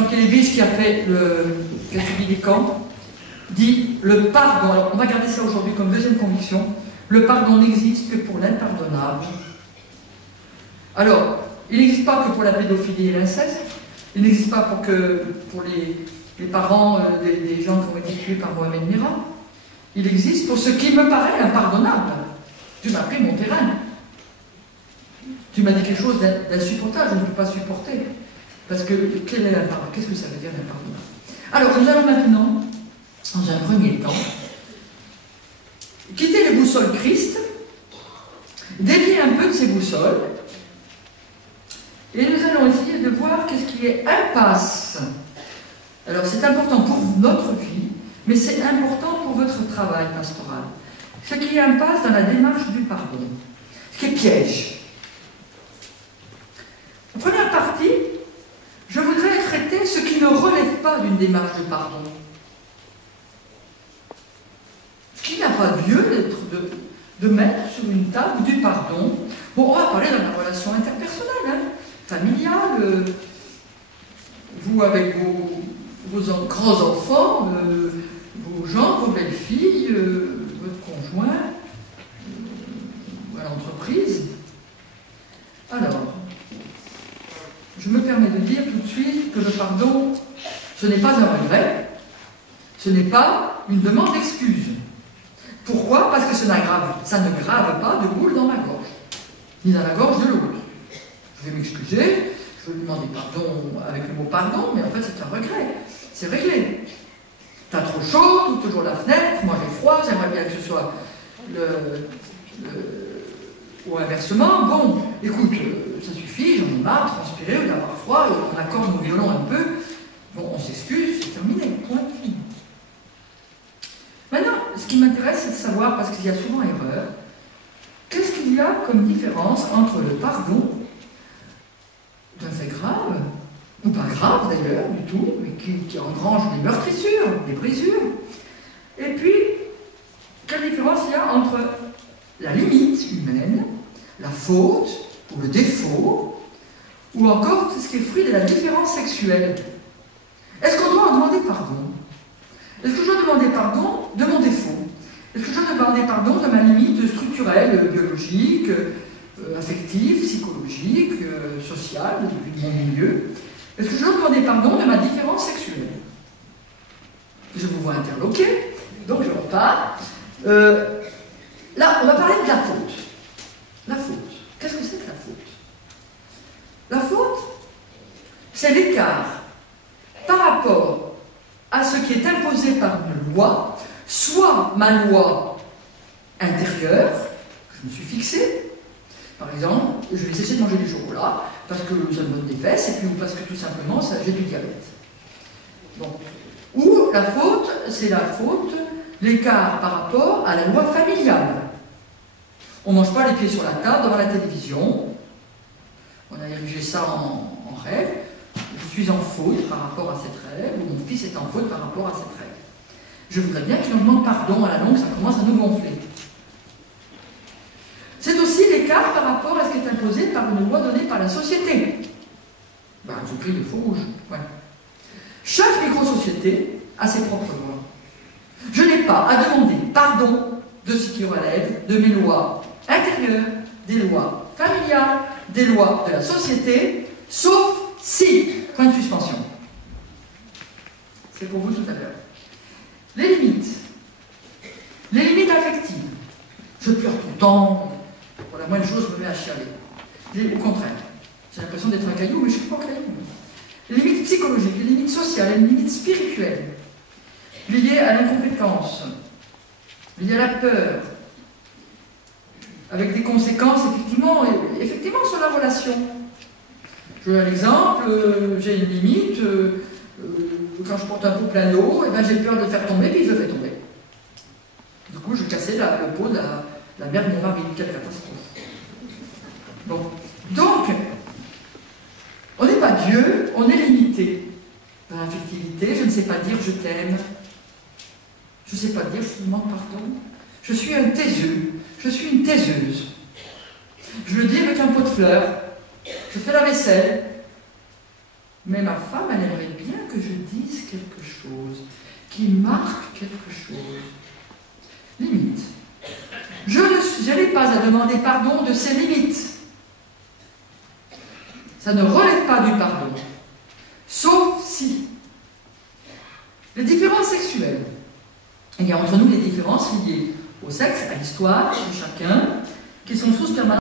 Jean Kélévich, qui a subi les camps, dit le pardon. Alors, on va garder ça aujourd'hui comme deuxième conviction. Le pardon n'existe que pour l'impardonnable. Alors, il n'existe pas que pour la pédophilie et l'inceste. Il n'existe pas pour les parents des gens qui ont été tués par Mohamed Merah. Il existe pour ce qui me paraît impardonnable. Tu m'as pris mon terrain. Tu m'as dit quelque chose d'insupportable, je ne peux pas supporter. Parce que, quel est l'impardonnable? Qu'est-ce que ça veut dire l'impardonnable? Alors, nous allons maintenant, dans un premier temps, quitter les boussoles Christ, dévier un peu de ces boussoles, et nous allons essayer de voir qu'est-ce qui est impasse. Alors, c'est important pour notre vie, mais c'est important pour votre travail pastoral. Ce qui est impasse dans la démarche du pardon, ce qui est piège. En première partie, je voudrais traiter ce qui ne relève pas d'une démarche de pardon. Ce qui n'a pas lieu de mettre sur une table du pardon. Bon, on va parler de la relation interpersonnelle, hein, familiale, vous avec vos grands-enfants, vos gens, vos belles-filles, votre conjoint, à l'entreprise. Alors, je me permets de dire tout de suite que le pardon, ce n'est pas un regret, ce n'est pas une demande d'excuse. Pourquoi? Parce que ça ne grave pas de boule dans ma gorge, ni dans la gorge de l'autre. Je vais m'excuser, je vais lui demander pardon avec le mot pardon, mais en fait c'est un regret, c'est réglé. T'as trop chaud, ouvre toujours la fenêtre, moi j'ai froid, j'aimerais bien que ce soit ou inversement, bon, écoute, ça suffit, j'en ai marre de transpirer, d'avoir froid, on accorde nos violons un peu, bon, on s'excuse, c'est terminé, point fini. Maintenant, ce qui m'intéresse, c'est de savoir, parce qu'il y a souvent erreur, qu'est-ce qu'il y a comme différence entre le pardon d'un fait grave, ou pas grave d'ailleurs du tout, mais qui engrange des meurtrissures, des brisures, et puis, quelle différence il y a entre la limite humaine, la faute ou le défaut, ou encore tout ce qui est fruit de la différence sexuelle. Est-ce qu'on doit en demander pardon? Est-ce que je dois demander pardon de mon défaut? Est-ce que je dois demander pardon de ma limite structurelle, biologique, affective, psychologique, sociale, de mon milieu? Est-ce que je dois demander pardon de ma différence sexuelle? Je vous vois interloquer, donc je repars. Là, on va parler de la faute. La faute. Qu'est-ce que c'est que la faute? La faute, c'est l'écart par rapport à ce qui est imposé par une loi, soit ma loi intérieure, je me suis fixée, par exemple, je vais cesser de manger du chocolat parce que ça me donne des fesses, et puis parce que tout simplement j'ai du diabète. Bon. Ou la faute, c'est la faute, l'écart par rapport à la loi familiale. On ne mange pas les pieds sur la table devant la télévision. On a érigé ça en règle. Je suis en faute par rapport à cette règle, ou mon fils est en faute par rapport à cette règle. Je voudrais bien qu'il nous demande pardon à la longue, ça commence à nous gonfler. C'est aussi l'écart par rapport à ce qui est imposé par une loi donnée par la société. Ben, je crie le feu rouge. Ouais. Chaque micro-société a ses propres lois. Je n'ai pas à demander pardon de ce qui relève de mes lois intérieures, des lois familiales, des lois de la société, sauf si, point de suspension. C'est pour vous tout à l'heure. Les limites affectives. Je pleure tout le temps, pour la moindre chose, je me mets à chialer. Au contraire, j'ai l'impression d'être un caillou, mais je ne suis pas un caillou. Les limites psychologiques, les limites sociales, les limites spirituelles, liées à l'incompétence, liées à la peur, avec des conséquences effectivement sur la relation. Je donne un exemple, j'ai une limite, quand je porte un pot plein d'eau, eh ben, j'ai peur de le faire tomber, puis je le fais tomber. Du coup, je cassais le pot de la mère de mon mari, quelle catastrophe. Bon. Donc, on n'est pas Dieu, on est limité. Dans l'affectivité, je ne sais pas dire je t'aime, je ne sais pas dire je te demande pardon. Je suis un taiseux, je suis une taiseuse. Je le dis avec un pot de fleurs, je fais la vaisselle, mais ma femme, elle aimerait bien que je dise quelque chose, qui marque quelque chose. Limite. Je n'ai pas à demander pardon de ses limites. Ça ne relève pas du pardon. Sauf si les différences sexuelles. Il y a entre nous des différences liées au sexe, à l'histoire de chacun, qui sont sources permanentes.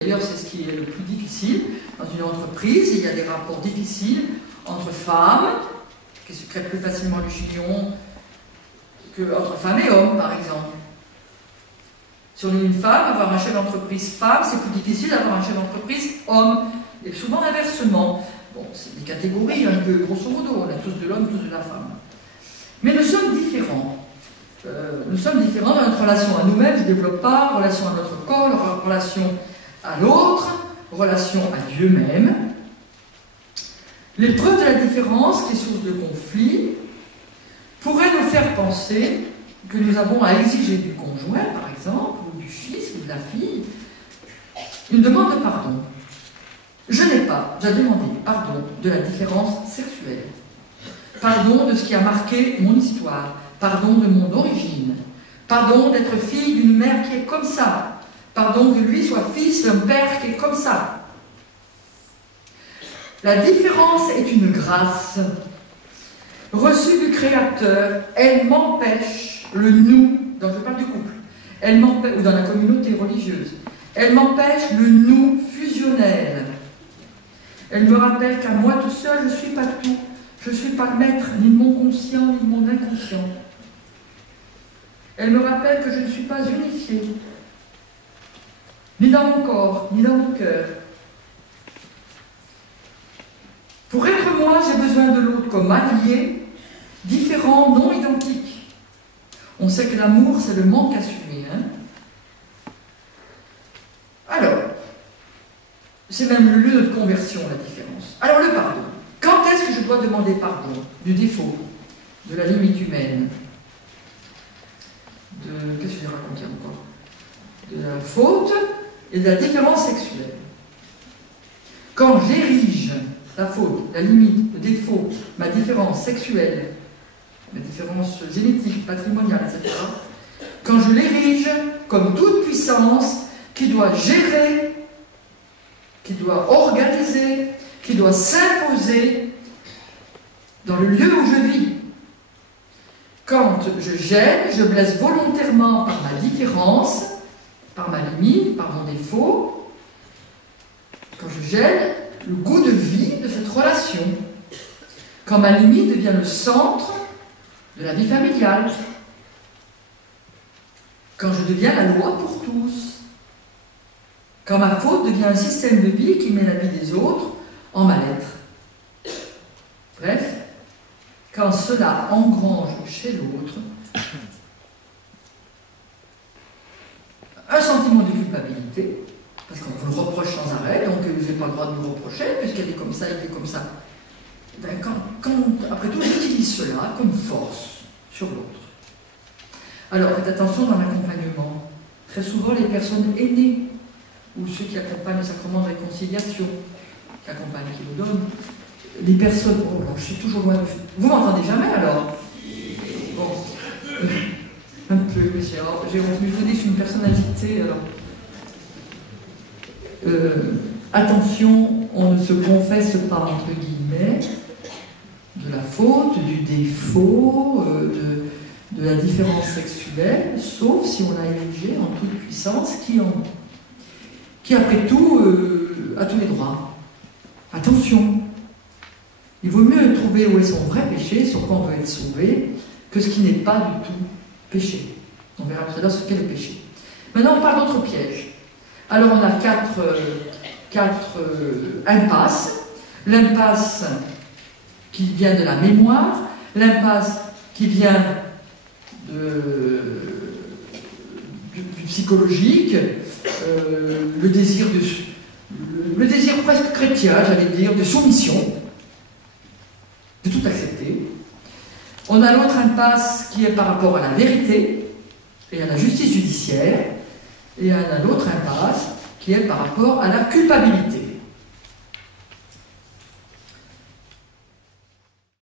D'ailleurs, c'est ce qui est le plus difficile dans une entreprise. Il y a des rapports difficiles entre femmes, qui se créent plus facilement l'union qu'entre femmes et hommes, par exemple. Si on est une femme, avoir un chef d'entreprise femme, c'est plus difficile d'avoir un chef d'entreprise homme. Et souvent inversement. Bon, c'est des catégories un peu grosso modo, on a tous de l'homme, tous de la femme. Mais nous sommes différents. Nous sommes différents dans notre relation à nous-mêmes, je ne développe pas, relation à notre corps, relation à l'autre, relation à Dieu même. L'épreuve de la différence, qui est source de conflit, pourrait nous faire penser que nous avons à exiger du conjoint, par exemple, ou du fils ou de la fille, une demande de pardon. Je n'ai pas à demander pardon de la différence sexuelle, pardon de ce qui a marqué mon histoire, pardon de mon origine, pardon d'être fille d'une mère qui est comme ça, pardon que lui soit fils d'un père qui est comme ça. La différence est une grâce reçue du Créateur. Elle m'empêche, le nous, dont je parle du couple, elle m'empêche, ou dans la communauté religieuse, elle m'empêche le nous fusionnel. Elle me rappelle qu'à moi tout seul, je ne suis pas tout. Je ne suis pas le maître ni de mon conscient ni de mon inconscient. Elle me rappelle que je ne suis pas unifiée, ni dans mon corps, ni dans mon cœur. Pour être moi, j'ai besoin de l'autre comme allié, différent, non identique. On sait que l'amour, c'est le manque assumé. Hein? Alors, c'est même le lieu de conversion, la différence. Alors, le pardon. Quand est-ce que je dois demander pardon du défaut, de la limite humaine, de... Qu'est-ce que j'ai raconté encore? De la faute et de la différence sexuelle. Quand j'érige la faute, la limite, le défaut, ma différence sexuelle, ma différence génétique, patrimoniale, etc., quand je l'érige comme toute puissance qui doit gérer, qui doit organiser, qui doit s'imposer dans le lieu où je vis. Quand je gêne, je blesse volontairement par ma différence, par ma limite, par mon défaut. Quand je gêne le goût de vie de cette relation. Quand ma limite devient le centre de la vie familiale. Quand je deviens la loi pour tous. Quand ma faute devient un système de vie qui met la vie des autres en mal-être. Bref, quand cela engrange chez l'autre un sentiment de culpabilité, parce qu'on vous le reproche sans arrêt, donc je n'ai pas le droit de me reprocher, puisqu'elle est comme ça, il est comme ça. Ben, après tout, j'utilise cela comme force sur l'autre. Alors, faites attention dans l'accompagnement. Très souvent, les personnes aînées, ou ceux qui accompagnent le sacrement de réconciliation, qui accompagnent, qui le donnent, les personnes... Oh, je suis toujours loin de... Vous m'entendez jamais, alors? Bon. Un peu, mais j'ai envie de vous dire, je suis une personne agitée, alors... attention, on ne se confesse pas, entre guillemets, de la faute, du défaut, de la différence sexuelle, sauf si on a érigé en toute puissance qui après tout, a tous les droits. Attention, il vaut mieux trouver où est son vrai péché, sur quoi on veut être sauvé, que ce qui n'est pas du tout péché. On verra tout à l'heure ce qu'est le péché. Maintenant, on parle d'autres pièges. Alors, on a quatre impasses. L'impasse qui vient de la mémoire, l'impasse qui vient du psychologique, le désir presque chrétien, j'allais dire, de soumission, de tout accepter. On a l'autre impasse qui est par rapport à la vérité et à la justice judiciaire, et on a l'autre impasse qui est par rapport à la culpabilité.